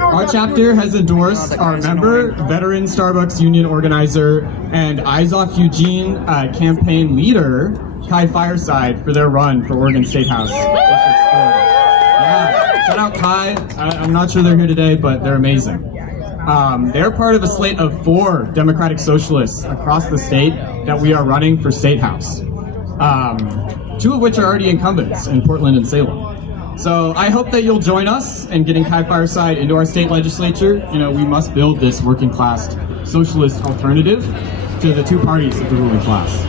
Our chapter has endorsed our member, veteran Starbucks union organizer, and Eyes Off Eugene campaign leader, Kai Fireside, for their run for Oregon State House. Yeah, shout out Kai. I'm not sure they're here today, but they're amazing. They're part of a slate of 4 Democratic Socialists across the state that we are running for State House. 2 of which are already incumbents in Portland and Salem. So I hope that you'll join us in getting Kai Fireside into our state legislature. You know, we must build this working class socialist alternative to the 2 parties of the ruling class.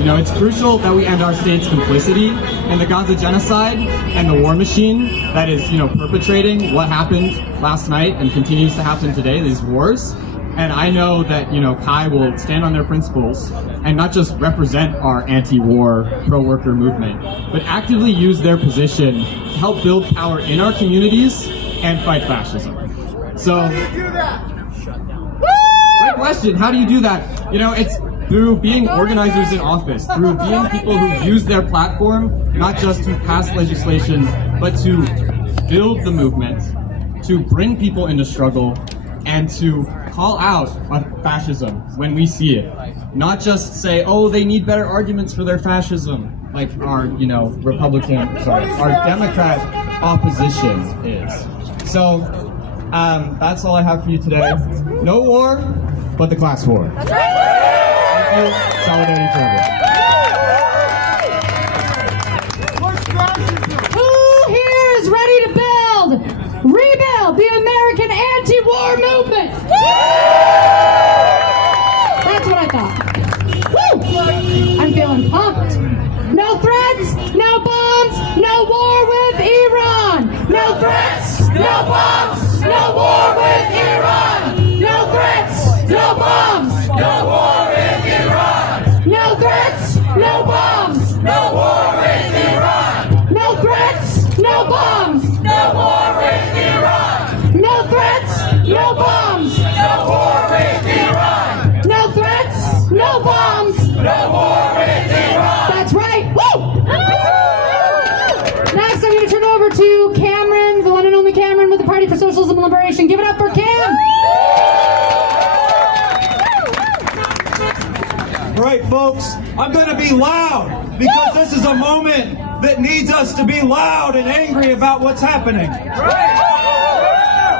You know, it's crucial that we end our state's complicity in the Gaza genocide and the war machine that is, perpetrating what happened last night and continues to happen today, these wars. And I know that, Kai will stand on their principles and not just represent our anti-war, pro-worker movement, but actively use their position to help build power in our communities and fight fascism. So, how do you do that? Great question. How do you do that? It's through being organizers in office, through being people who use their platform, not just to pass legislation, but to build the movement, to bring people into struggle, and to call out fascism when we see it. Not just say, oh, they need better arguments for their fascism, like our, our Democrat opposition is. So, that's all I have for you today. No war, but the class war. Thank you. Solidarity forever. Who here is ready to rebuild the American anti-war movement? That's what I thought. Woo! I'm feeling pumped. No threats, no bombs, no war with Iran. No threats, no bombs, no war with Iran. No threats, no bombs, no war with Iran. No threats, no bombs, no war with Iran. No threats, no bombs, no war with Iran. No threats, no bombs, no war with Iran. No threats, no bombs, no war with Iran. That's right. Woo! Next, I'm going to turn over to Cameron, the one and only Cameron with the Party for Socialism and Liberation. Give it up for Cam. All right, folks, I'm going to be loud because this is a moment that needs us to be loud and angry about what's happening.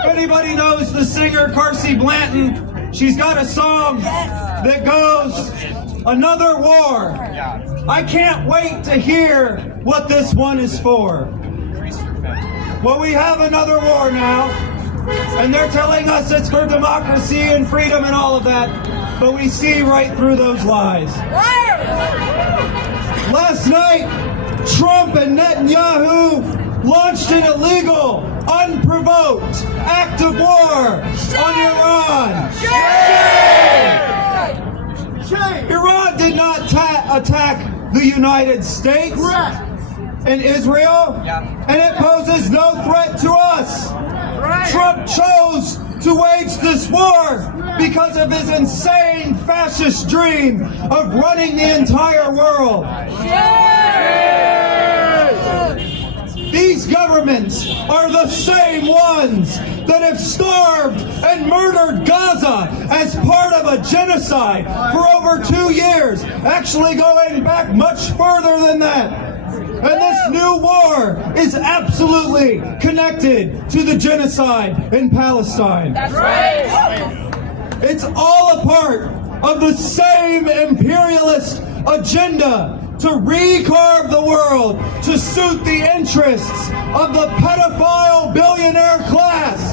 If anybody knows the singer Carsey Blanton, she's got a song that goes, "Another war. I can't wait to hear what this one is for." Well, we have another war now, and they're telling us it's for democracy and freedom and all of that, but we see right through those lies. Last night, Trump and Netanyahu launched an illegal, unprovoked act of war on Iran. Iran did not attack the United States and Israel, and it poses no threat to us. Trump chose to wage this war because of his insane fascist dream of running the entire world. These governments are the same ones that have starved and murdered Gaza as part of a genocide for over 2 years, actually going back much further than that. And this new war is absolutely connected to the genocide in Palestine. That's right. It's all a part of the same imperialist agenda to recarve the world to suit the interests of the pedophile billionaire class.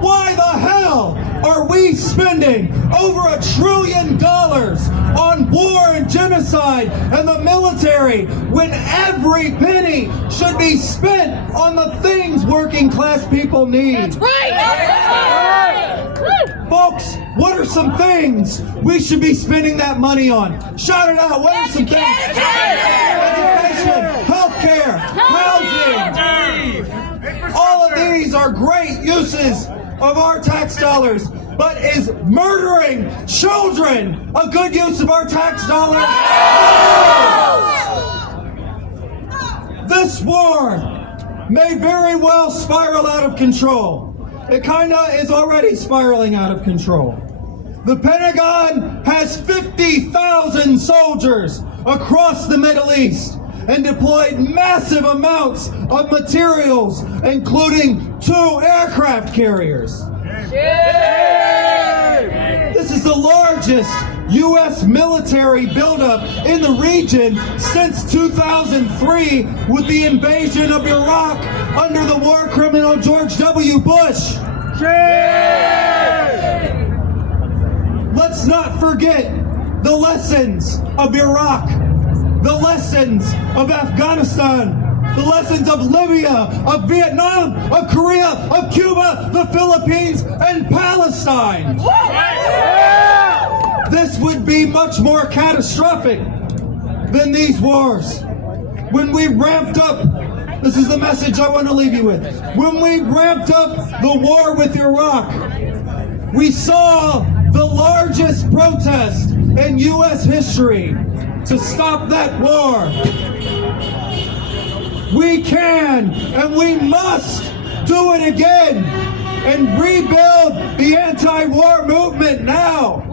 Why the hell are we spending over $1 trillion on war and genocide and the military when every penny should be spent on the things working class people need? That's right! Folks, what are some things we should be spending that money on? Shout it out. What are some things? Education, healthcare, housing. All of these are great uses of our tax dollars. But is murdering children a good use of our tax dollars? No! This war may very well spiral out of control. It kinda is already spiraling out of control. The Pentagon has 50,000 soldiers across the Middle East and deployed massive amounts of materials, including 2 aircraft carriers. This is the largest U.S. military buildup in the region since 2003 with the invasion of Iraq under the war criminal George W. Bush. Let's not forget the lessons of Iraq, the lessons of Afghanistan, the lessons of Libya, of Vietnam, of Korea, of Cuba, the Philippines, and Palestine. This would be much more catastrophic than these wars. When we ramped up, this is the message I want to leave you with. When we ramped up the war with Iraq, we saw the largest protest in U.S. history to stop that war. We can and we must do it again and rebuild the anti-war movement now.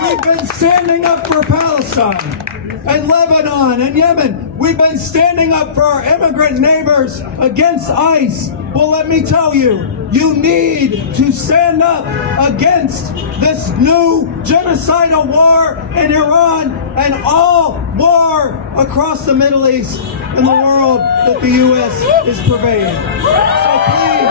We've been standing up for Palestine and Lebanon and Yemen. We've been standing up for our immigrant neighbors against ICE. Well, let me tell you, you need to stand up against this new genocidal war in Iran and all war across the Middle East and the world that the U.S. is pervading. So please,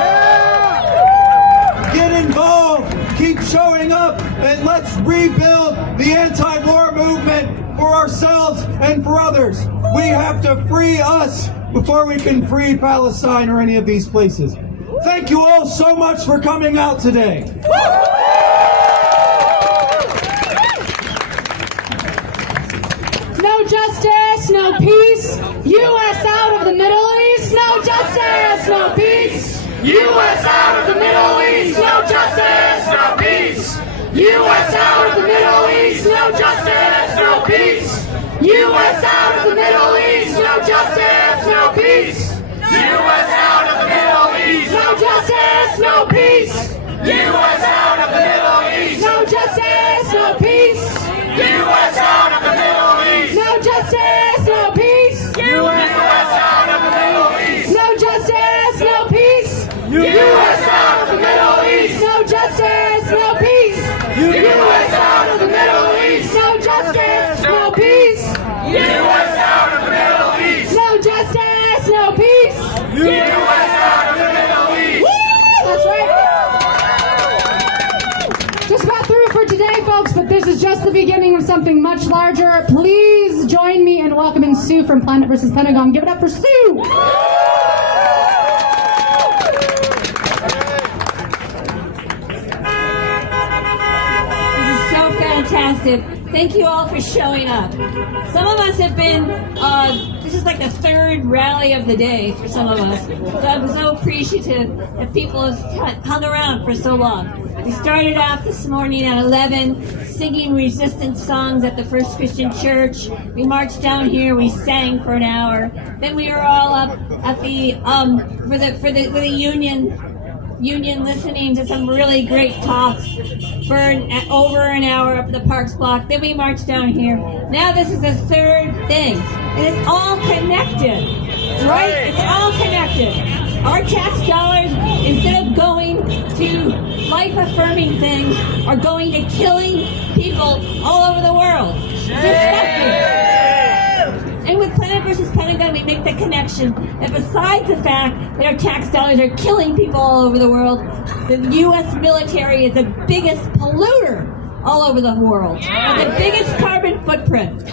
get involved, keep showing up, and let's rebuild the anti-war movement for ourselves and for others. We have to free us before we can free Palestine or any of these places. Thank you all so much for coming out today. No justice, no peace. U.S. out of the Middle East. No justice, no peace. U.S. out of the Middle East, no justice, no peace. U.S. out of the Middle East, no justice, no peace. U.S. out of the Middle East, no justice, no peace. U.S. out of the Middle East, no justice, no peace. U.S. out of the Middle East, No justice, no peace. U.S. out of the Middle East, No justice, no peace. U.S. out of the Middle East, No justice, no peace. U.S. out of the Middle East, No justice, no peace. U.S. out of the Middle East, No justice, no peace. U.S. out of the Middle East, No justice, no peace. U.S. out of the Middle East. That's right. Just about through for today, folks, but this is just the beginning of something much larger. Please join me in welcoming Sue from Planet vs. Pentagon. Give it up for Sue. This is so fantastic. Thank you all for showing up. Some of us have been, this is like the third rally of the day for some of us. So I'm so appreciative that people have hung around for so long. We started off this morning at 11 singing resistance songs at the First Christian Church. We marched down here, we sang for an hour. Then we were all up at the, for the union listening to some really great talks for over an hour up the Parks block. Then we marched down here. Now this is the third thing. And it's all connected, right? It's all connected. Our tax dollars, instead of going to life-affirming things, are going to killing people all over the world. It's disgusting. And with Planet vs. Pentagon, we make the connection that besides the fact that our tax dollars are killing people all over the world, the U.S. military is the biggest polluter all over the world, with the biggest carbon footprint.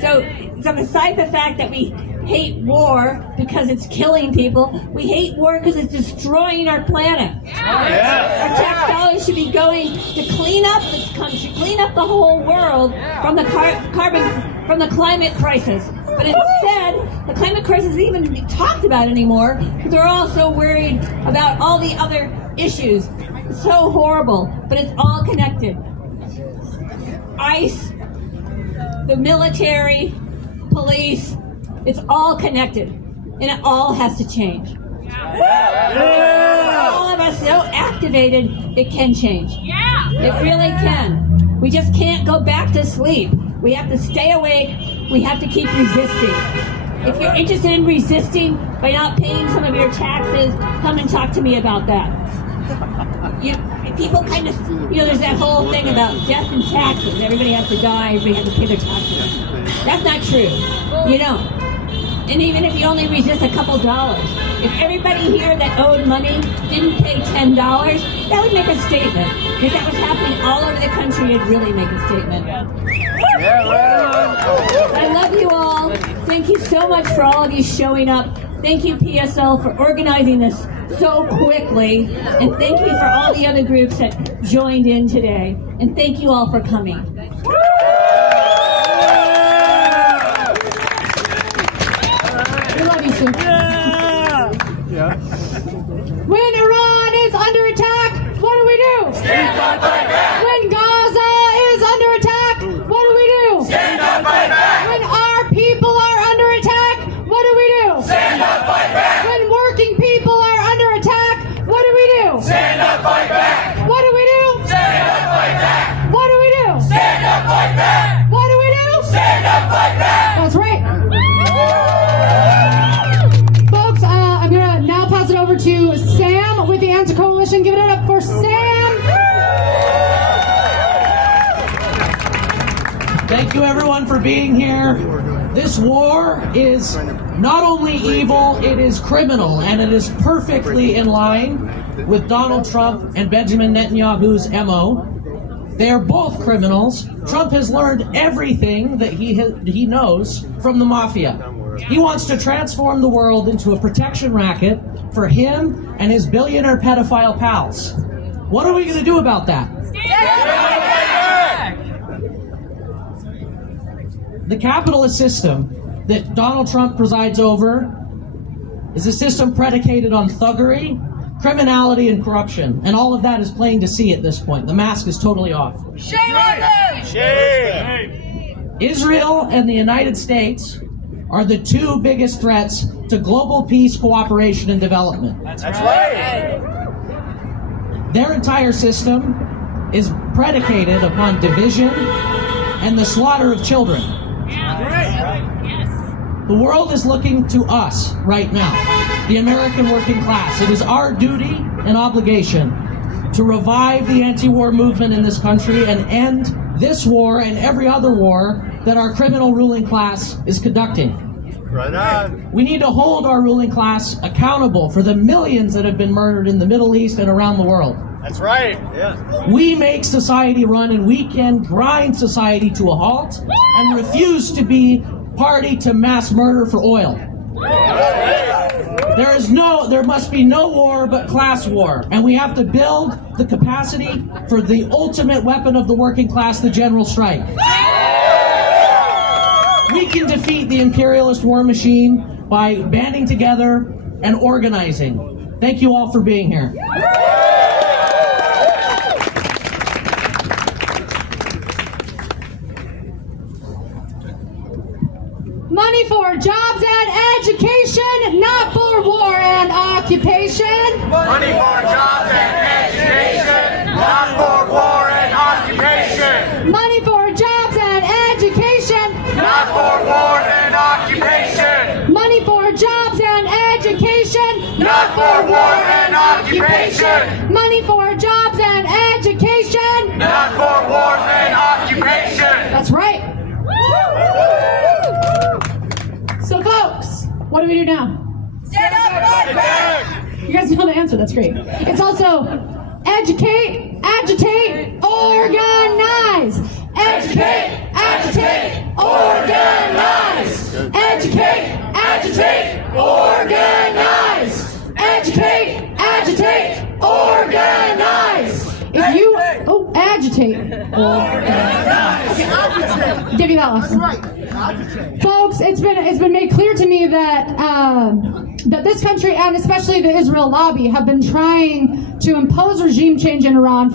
So besides the fact that we hate war because it's killing people, we hate war because it's destroying our planet. Our tax dollars should be going to clean up this country, clean up the whole world from the from the climate crisis. But instead, the climate crisis isn't even talked about anymore because they're all so worried about all the other issues. It's so horrible, but it's all connected. ICE, the military, police, It's all connected, and it all has to change. All of us so activated, it can change. It really can. We just can't go back to sleep. We have to stay awake. We have to keep resisting. If you're interested in resisting by not paying some of your taxes, come and talk to me about that. People kind of, there's that whole thing about death and taxes. Everybody has to die, everybody has to pay their taxes. That's not true. You don't. And even if you only resist a couple dollars, if everybody here that owed money didn't pay $10, that would make a statement. If that was happening all over the country, it'd really make a statement. I love you all. Thank you so much for all of you showing up. Thank you, PSL, for organizing this so quickly. And thank you for all the other groups that joined in today. And thank you all for coming. We love you, Sue. When Iran is under attack, what do we do? Stand up, fight back! When Gaza is under attack, what do we do? Stand up, fight back! When our people are under attack, what do we do? Stand up, fight back! When working people are under attack, what do we do? Stand up, fight back! What do we do? Stand up, fight back! What do we do? Stand up, fight back! What do we do? Stand up, fight back! That's right. Folks, I'm going to now pass it over to Sam with the Answer Coalition. Give it up for Sam. Thank you, everyone, for being here. This war is not only evil, it is criminal, and it is perfectly in line with Donald Trump and Benjamin Netanyahu's MO. They are both criminals. Trump has learned everything that he knows from the mafia. He wants to transform the world into a protection racket for him and his billionaire pedophile pals. What are we going to do about that? The capitalist system that Donald Trump presides over is a system predicated on thuggery, criminality, and corruption. And all of that is plain to see at this point. The mask is totally off. Shame on them! Shame! Israel and the United States are the two biggest threats to global peace, cooperation, and development. That's right! Their entire system is predicated upon division and the slaughter of children. The world is looking to us right now, the American working class. It is our duty and obligation to revive the anti-war movement in this country and end this war and every other war that our criminal ruling class is conducting. Right on. We need to hold our ruling class accountable for the millions that have been murdered in the Middle East and around the world. That's right. Yeah. We make society run, and we can grind society to a halt and refuse to be party to mass murder for oil. There must be no war but class war, and we have to build the capacity for the ultimate weapon of the working class, the general strike. We can defeat the imperialist war machine by banding together and organizing. Thank you all for being here. Money for jobs and education, not for war and occupation. Money for jobs and education, not for war and occupation. Money for jobs and education, Not for war and occupation. money for jobs and education, Not for war and occupation. money for jobs and education. Not for war and occupation. That's right. So folks, what do we do now? Stand up, fight back. You guys know the answer, that's great. It's also educate, agitate, organize. Educate, agitate, organize. Educate, agitate, organize. Educate, agitate, organize. If you agitate, organize. Give you that lesson. Folks, it's been made clear to me that that this country and especially the Israel lobby have been trying to impose regime change in Iran